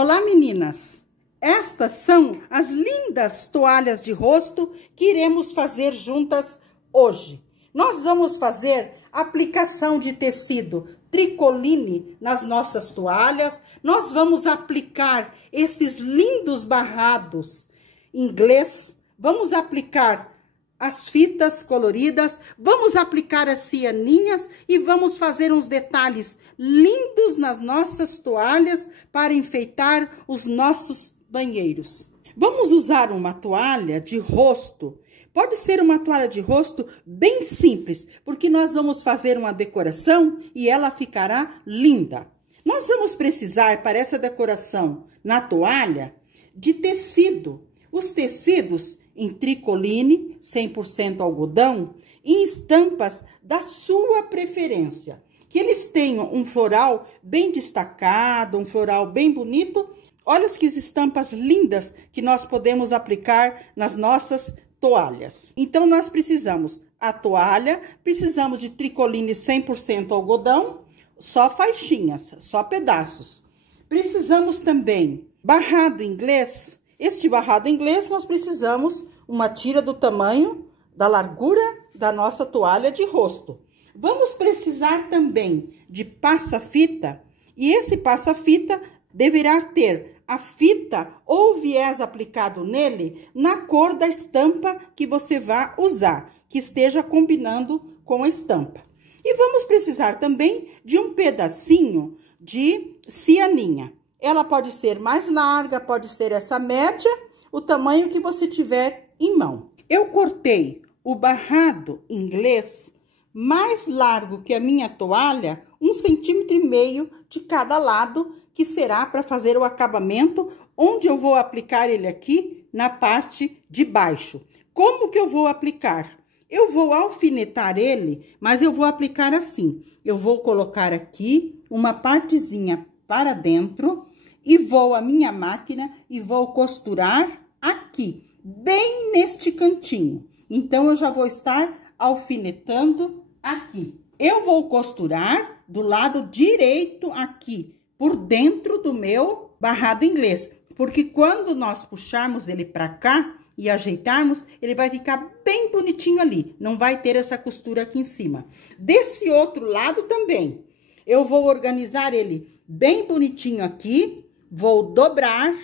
Olá, meninas! Estas são as lindas toalhas de rosto que iremos fazer juntas hoje. Nós vamos fazer aplicação de tecido tricoline nas nossas toalhas. Nós vamos aplicar esses lindos barrados inglês. Vamos aplicar as fitas coloridas, vamos aplicar as cianinhas e vamos fazer uns detalhes lindos nas nossas toalhas para enfeitar os nossos banheiros. Vamos usar uma toalha de rosto. Pode ser uma toalha de rosto bem simples, porque nós vamos fazer uma decoração e ela ficará linda. Nós vamos precisar para essa decoração na toalha de tecido. Os tecidos em tricoline, 100% algodão, em estampas da sua preferência. Que eles tenham um floral bem destacado, um floral bem bonito. Olha que estampas lindas que nós podemos aplicar nas nossas toalhas. Então, nós precisamos a toalha, precisamos de tricoline 100% algodão, só faixinhas, só pedaços. Precisamos também barrado inglês. Este barrado inglês, nós precisamos uma tira do tamanho, da largura da nossa toalha de rosto. Vamos precisar também de passa-fita, e esse passa-fita deverá ter a fita ou viés aplicado nele na cor da estampa que você vai usar, que esteja combinando com a estampa. E vamos precisar também de um pedacinho de cianinha. Ela pode ser mais larga, pode ser essa média, o tamanho que você tiver em mão. Eu cortei o barrado inglês mais largo que a minha toalha, 1,5 cm de cada lado, que será para fazer o acabamento, onde eu vou aplicar ele aqui na parte de baixo. Como que eu vou aplicar? Eu vou alfinetar ele, mas eu vou aplicar assim. Eu vou colocar aqui uma partezinha para dentro e vou à minha máquina e vou costurar aqui, bem neste cantinho. Então, eu já vou estar alfinetando aqui. Eu vou costurar do lado direito aqui, por dentro do meu barrado inglês. Porque quando nós puxarmos ele para cá e ajeitarmos, ele vai ficar bem bonitinho ali. Não vai ter essa costura aqui em cima. Desse outro lado também, eu vou organizar ele bem bonitinho aqui. Vou dobrar.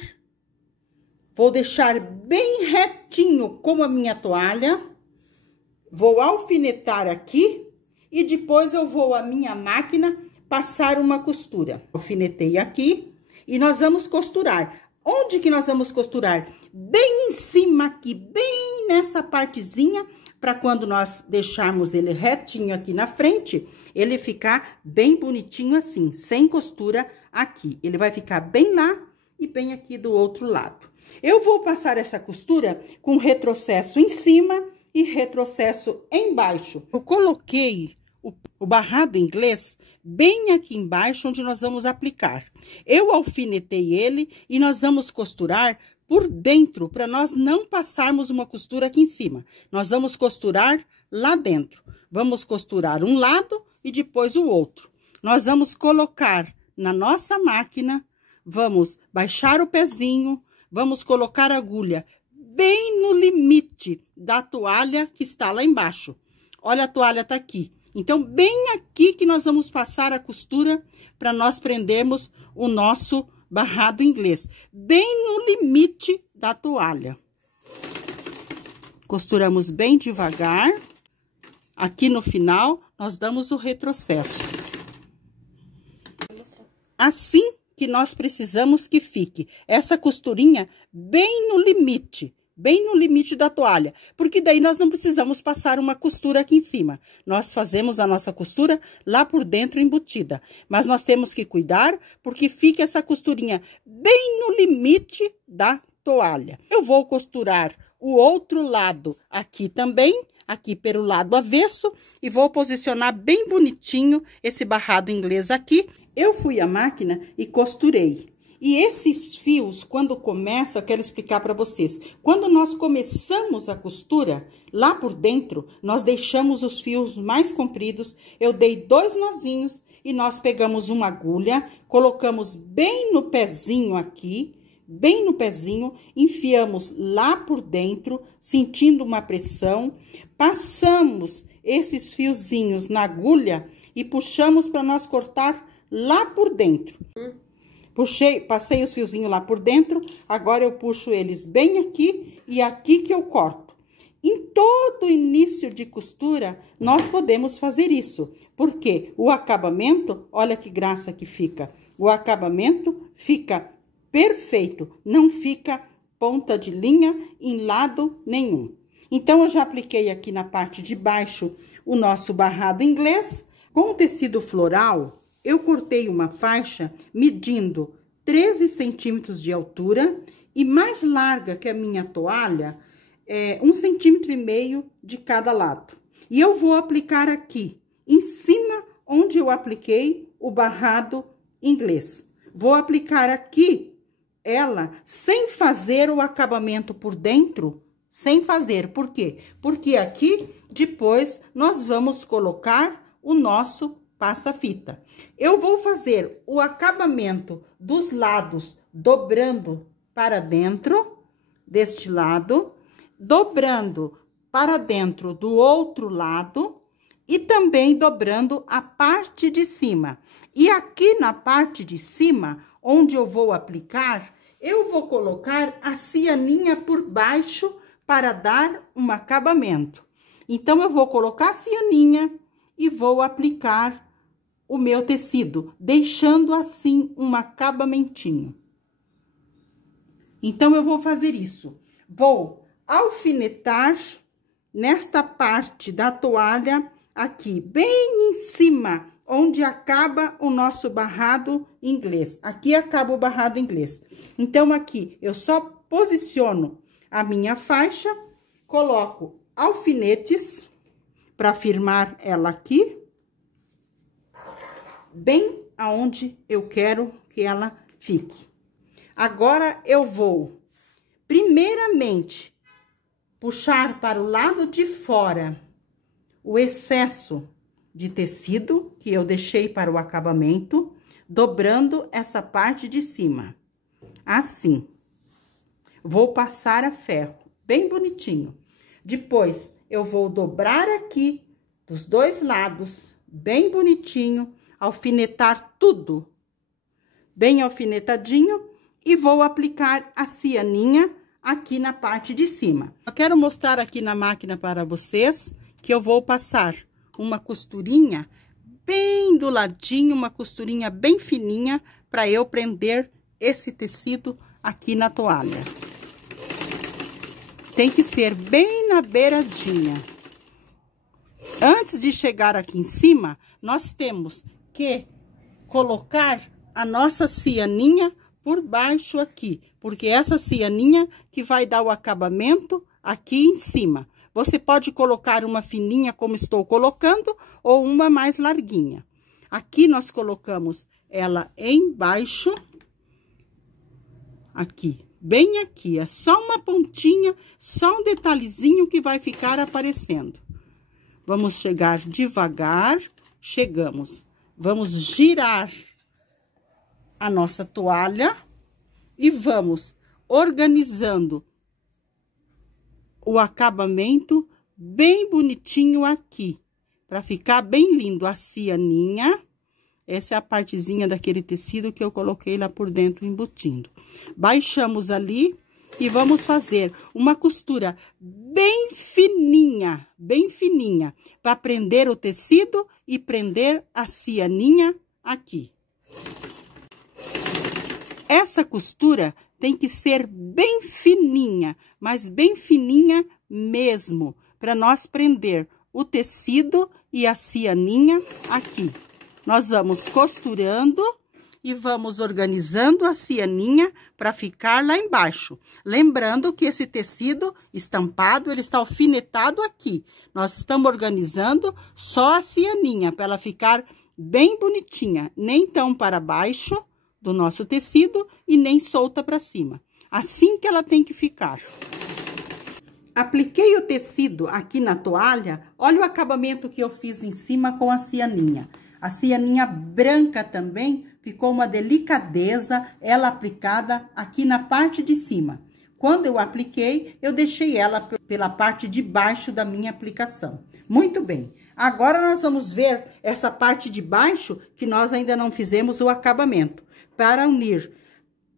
Vou deixar bem retinho como a minha toalha. Vou alfinetar aqui e depois eu vou à minha máquina passar uma costura. Alfinetei aqui e nós vamos costurar. Onde que nós vamos costurar? Bem em cima aqui, bem nessa partezinha, para quando nós deixarmos ele retinho aqui na frente, ele ficar bem bonitinho assim, sem costura aqui. Ele vai ficar bem lá e bem aqui do outro lado. Eu vou passar essa costura com retrocesso em cima e retrocesso embaixo. Eu coloquei o barrado inglês bem aqui embaixo, onde nós vamos aplicar. Eu alfinetei ele e nós vamos costurar por dentro, para nós não passarmos uma costura aqui em cima. Nós vamos costurar lá dentro. Vamos costurar um lado e depois o outro. Nós vamos colocar na nossa máquina, vamos baixar o pezinho, vamos colocar a agulha bem no limite da toalha que está lá embaixo. Olha, a toalha tá aqui. Então, bem aqui que nós vamos passar a costura para nós prendermos o nosso barrado inglês. Bem no limite da toalha. Costuramos bem devagar. Aqui no final, nós damos o retrocesso. Assim que nós precisamos que fique essa costurinha bem no limite da toalha, porque daí nós não precisamos passar uma costura aqui em cima. Nós fazemos a nossa costura lá por dentro embutida, mas nós temos que cuidar porque fique essa costurinha bem no limite da toalha. Eu vou costurar o outro lado aqui também, aqui pelo lado avesso, e vou posicionar bem bonitinho esse barrado inglês aqui. Eu fui à máquina e costurei. E esses fios, quando começa, eu quero explicar para vocês. Quando nós começamos a costura, lá por dentro, nós deixamos os fios mais compridos. Eu dei 2 nozinhos e nós pegamos uma agulha, colocamos bem no pezinho aqui, bem no pezinho, enfiamos lá por dentro, sentindo uma pressão, passamos esses fiozinhos na agulha e puxamos para nós cortar lá por dentro. Passei os fiozinhos lá por dentro, agora eu puxo eles bem aqui e aqui que eu corto. Em todo início de costura, nós podemos fazer isso, porque o acabamento, olha que graça que fica, o acabamento fica perfeito, não fica ponta de linha em lado nenhum. Então, eu já apliquei aqui na parte de baixo o nosso barrado inglês. Com o tecido floral, eu cortei uma faixa medindo 13 centímetros de altura e mais larga que a minha toalha, 1,5 centímetro de cada lado. E eu vou aplicar aqui, em cima onde eu apliquei o barrado inglês. Vou aplicar aqui ela sem fazer o acabamento por dentro, sem fazer. Por quê? Porque aqui, depois, nós vamos colocar o nosso passa-fita. Eu vou fazer o acabamento dos lados dobrando para dentro, deste lado, dobrando para dentro do outro lado e também dobrando a parte de cima. E aqui na parte de cima, onde eu vou aplicar, eu vou colocar a cianinha por baixo para dar um acabamento. Então, eu vou colocar a cianinha e vou aplicar o meu tecido, deixando assim um acabamentinho. Então, eu vou fazer isso. Vou alfinetar nesta parte da toalha aqui, bem em cima, onde acaba o nosso barrado inglês. Aqui acaba o barrado inglês. Então, aqui, eu só posiciono a minha faixa, coloco alfinetes para firmar ela aqui, bem aonde eu quero que ela fique. Agora, eu vou, primeiramente, puxar para o lado de fora o excesso de tecido que eu deixei para o acabamento, dobrando essa parte de cima, assim. Vou passar a ferro, bem bonitinho. Depois, eu vou dobrar aqui dos dois lados, bem bonitinho, alfinetar tudo, bem alfinetadinho, e vou aplicar a cianinha aqui na parte de cima. Eu quero mostrar aqui na máquina para vocês que eu vou passar uma costurinha bem do ladinho, uma costurinha bem fininha, para eu prender esse tecido aqui na toalha. Tem que ser bem na beiradinha. Antes de chegar aqui em cima, nós temos que colocar a nossa cianinha por baixo aqui, porque essa cianinha que vai dar o acabamento aqui em cima. Você pode colocar uma fininha, como estou colocando, ou uma mais larguinha. Aqui nós colocamos ela embaixo, aqui, bem aqui. É só uma pontinha, só um detalhezinho que vai ficar aparecendo. Vamos chegar devagar, chegamos. Vamos girar a nossa toalha e vamos organizando o acabamento bem bonitinho aqui, para ficar bem lindo. A cianinha, essa é a partezinha daquele tecido que eu coloquei lá por dentro embutindo. Baixamos ali e vamos fazer uma costura bem fininha, para prender o tecido e prender a cianinha aqui. Essa costura tem que ser bem fininha, mas bem fininha mesmo, para nós prender o tecido e a cianinha aqui. Nós vamos costurando e vamos organizando a cianinha para ficar lá embaixo. Lembrando que esse tecido estampado, ele está alfinetado aqui. Nós estamos organizando só a cianinha, para ela ficar bem bonitinha, nem tão para baixo do nosso tecido e nem solta para cima. Assim que ela tem que ficar. Apliquei o tecido aqui na toalha, olha o acabamento que eu fiz em cima com a cianinha. Assim, a minha branca também ficou uma delicadeza, ela aplicada aqui na parte de cima. Quando eu apliquei, eu deixei ela pela parte de baixo da minha aplicação. Muito bem. Agora, nós vamos ver essa parte de baixo que nós ainda não fizemos o acabamento, para unir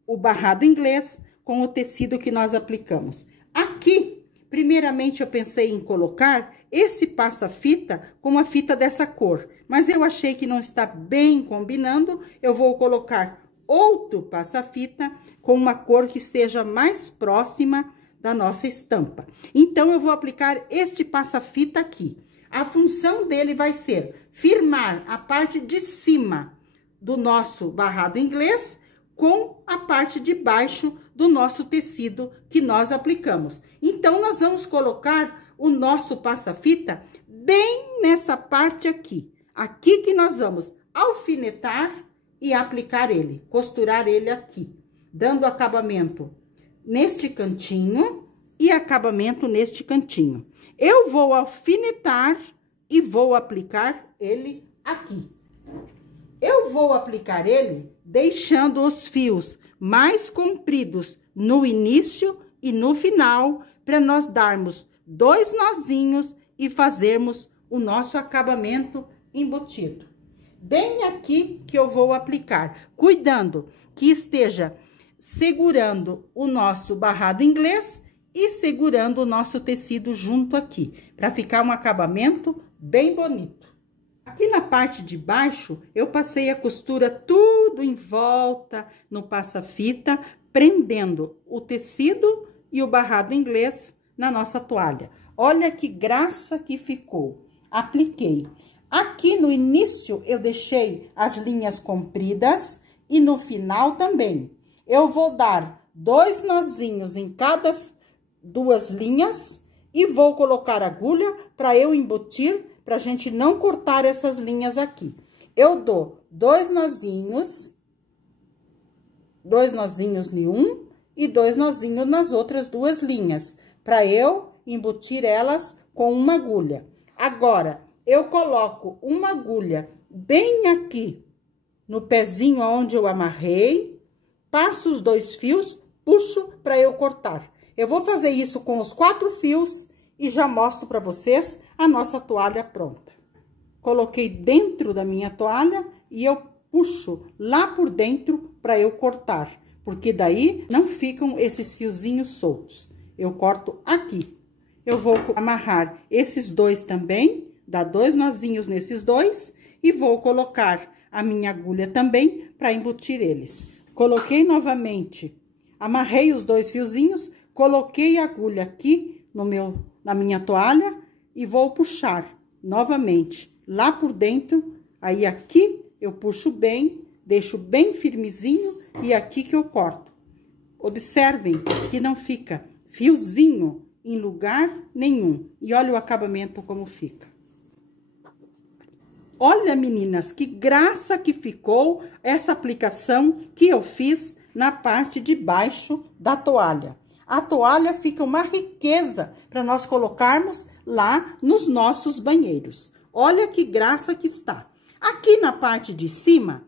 o barrado inglês com o tecido que nós aplicamos. Aqui, primeiramente, eu pensei em colocar esse passa-fita com uma fita dessa cor, mas eu achei que não está bem combinando, eu vou colocar outro passa-fita com uma cor que seja mais próxima da nossa estampa. Então, eu vou aplicar este passa-fita aqui. A função dele vai ser firmar a parte de cima do nosso barrado inglês com a parte de baixo do nosso tecido que nós aplicamos. Então, nós vamos colocar o nosso passa-fita bem nessa parte aqui. Aqui que nós vamos alfinetar e aplicar ele, costurar ele aqui, dando acabamento neste cantinho e acabamento neste cantinho. Eu vou alfinetar e vou aplicar ele aqui. Eu vou aplicar ele deixando os fios mais compridos no início e no final, para nós darmos 2 nozinhos e fazermos o nosso acabamento embutido. Bem aqui que eu vou aplicar, cuidando que esteja segurando o nosso barrado inglês e segurando o nosso tecido junto aqui, para ficar um acabamento bem bonito. Aqui na parte de baixo, eu passei a costura tudo em volta no passa-fita, prendendo o tecido e o barrado inglês na nossa toalha. Olha que graça que ficou. Apliquei. Aqui no início, eu deixei as linhas compridas e no final também. Eu vou dar 2 nozinhos em cada 2 linhas e vou colocar agulha para eu embutir, para a gente não cortar essas linhas aqui. Eu dou 2 nozinhos em um e 2 nozinhos nas outras 2 linhas, para eu embutir elas com uma agulha. Agora, eu coloco uma agulha bem aqui no pezinho onde eu amarrei, passo os 2 fios, puxo para eu cortar. Eu vou fazer isso com os 4 fios e já mostro para vocês a nossa toalha pronta. Coloquei dentro da minha toalha e eu puxo lá por dentro para eu cortar, porque daí não ficam esses fiozinhos soltos. Eu corto aqui. Eu vou amarrar esses 2 também, dar 2 nozinhos nesses 2 e vou colocar a minha agulha também para embutir eles. Coloquei novamente, amarrei os 2 fiozinhos, coloquei a agulha aqui na minha toalha e vou puxar novamente lá por dentro. Aí aqui eu puxo bem, deixo bem firmezinho e aqui que eu corto. Observem que não fica fiozinho em lugar nenhum. E olha o acabamento como fica. Olha, meninas, que graça que ficou essa aplicação que eu fiz na parte de baixo da toalha. A toalha fica uma riqueza para nós colocarmos lá nos nossos banheiros. Olha que graça que está. Aqui na parte de cima,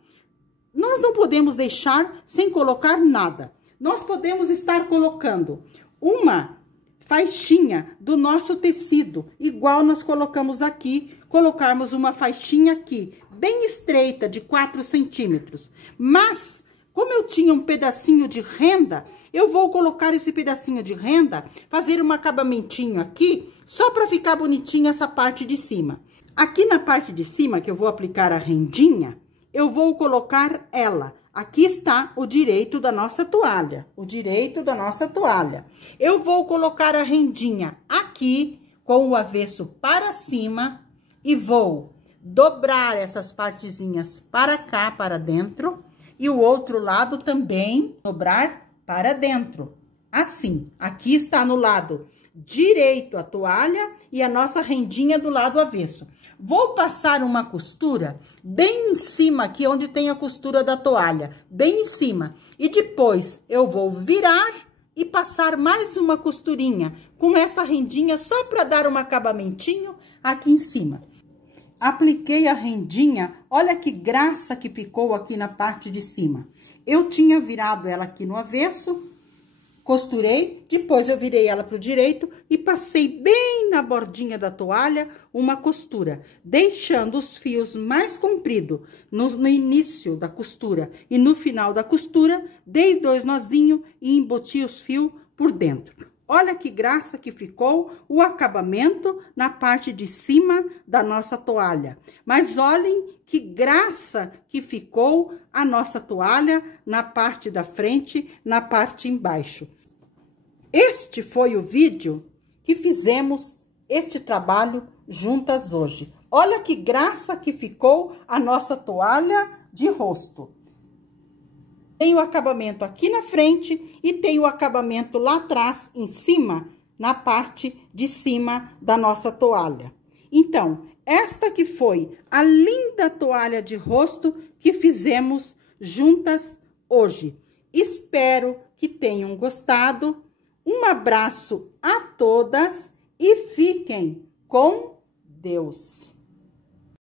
nós não podemos deixar sem colocar nada. Nós podemos estar colocando uma faixinha do nosso tecido, igual nós colocamos aqui, colocarmos uma faixinha aqui, bem estreita, de 4 centímetros. Mas, como eu tinha um pedacinho de renda, eu vou colocar esse pedacinho de renda, fazer um acabamentinho aqui, só para ficar bonitinha essa parte de cima. Aqui na parte de cima, que eu vou aplicar a rendinha, eu vou colocar ela. Aqui está o direito da nossa toalha, o direito da nossa toalha. Eu vou colocar a rendinha aqui, com o avesso para cima, e vou dobrar essas partezinhas para cá, para dentro, e o outro lado também dobrar para dentro. Assim, aqui está no lado direito a toalha e a nossa rendinha do lado avesso. Vou passar uma costura bem em cima aqui, onde tem a costura da toalha, bem em cima. E depois eu vou virar e passar mais uma costurinha com essa rendinha só para dar um acabamentinho aqui em cima. apliquei a rendinha, olha que graça que ficou aqui na parte de cima. Eu tinha virado ela aqui no avesso, costurei, depois eu virei ela pro direito e passei bem na bordinha da toalha uma costura, deixando os fios mais compridos no início da costura e no final da costura, dei 2 nozinhos e emboti os fios por dentro. Olha que graça que ficou o acabamento na parte de cima da nossa toalha. Mas olhem que graça que ficou a nossa toalha na parte da frente, na parte embaixo. Este foi o vídeo que fizemos este trabalho juntas hoje. Olha que graça que ficou a nossa toalha de rosto. Tem o acabamento aqui na frente e tem o acabamento lá atrás, em cima, na parte de cima da nossa toalha. Então, esta que foi a linda toalha de rosto que fizemos juntas hoje. Espero que tenham gostado. Um abraço a todas e fiquem com Deus.